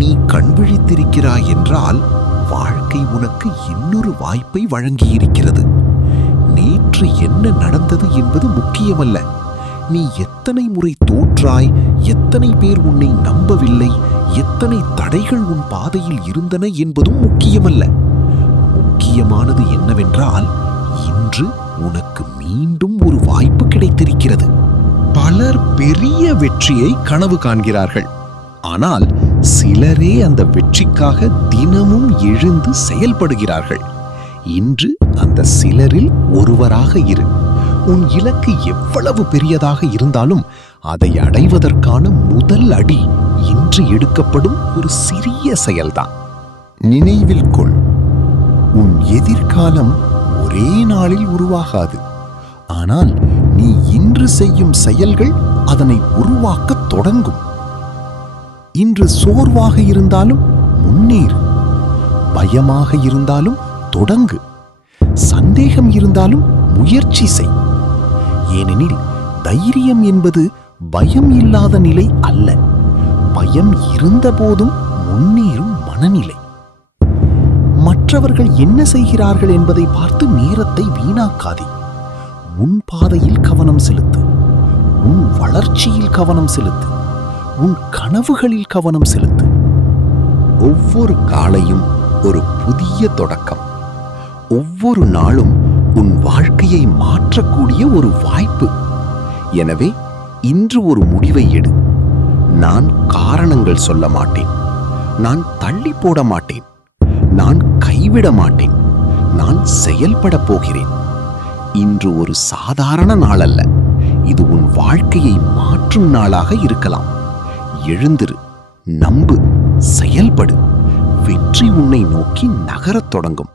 நீ கண்விழித்திருக்கிறாய் என்றால் வாழ்க்கை உனக்கு இன்னொரு வாய்ப்பை வழங்கியிருக்கிறது. நேற்று என்ன நடந்தது என்பது முக்கியமல்ல. நீ எத்தனை முறை தோற்றாய், எத்தனை பேர் உன்னை நம்பவில்லை, எத்தனை தடைகள் உன் பாதையில் இருந்தன என்பதும் முக்கியமல்ல. முக்கியமானது என்னவென்றால், இன்று உனக்கு மீண்டும் ஒரு வாய்ப்பு கிடைத்திருக்கிறது. பலர் பெரிய வெற்றியை கனவு காண்கிறார்கள். ஆனால் சிலரே அந்த வெற்றிக்காக தினமும் எழுந்து செயல்படுகிறார்கள். இன்று அந்த சிலரில் ஒருவராக இரு. உன் இலக்கு எவ்வளவு பெரியதாக இருந்தாலும் அதை அடைவதற்கான முதல் அடி இன்று எடுக்கப்படும் ஒரு சிறிய செயல்தான். நினைவில் கொள், உன் எதிர்காலம் ஒரே நாளில் உருவாகாது. ஆனால் நீ இன்று செய்யும் செயல்கள் அதனை உருவாக்கத் தொடங்கும். இன்று சோர்வாக இருந்தாலும் முன்னேறு. பயமாக இருந்தாலும் தொடங்கு. சந்தேகம் இருந்தாலும் முயற்சி செய். ஏனெனில் தைரியம் என்பது பயம் இல்லாத நிலை அல்ல, பயம் இருந்த போதும் முன்னேறும் மனநிலை. மற்றவர்கள் என்ன செய்கிறார்கள் என்பதை பார்த்து நேரத்தை வீணாக்காதே. உன் பாதையில் கவனம் செலுத்து. உன் வளர்ச்சியில் கவனம் செலுத்து. உன் கனவுகளில் கவனம் செலுத்து. ஒவ்வொரு காலையும் ஒரு புதிய தொடக்கம். ஒவ்வொரு நாளும் உன் வாழ்க்கையை மாற்றக்கூடிய ஒரு வாய்ப்பு. எனவே இன்று ஒரு முடிவை எடு. நான் காரணங்கள் சொல்ல மாட்டேன். நான் தள்ளி போட மாட்டேன். நான் கைவிட மாட்டேன். நான் செயல்பட போகிறேன். இன்று ஒரு சாதாரண நாள் அல்ல. இது உன் வாழ்க்கையை மாற்றும் நாளாக இருக்கலாம். எழுந்திரு, நம்பு, செயல்படு. வெற்றி உன்னை நோக்கி நகரத் தொடங்கும்.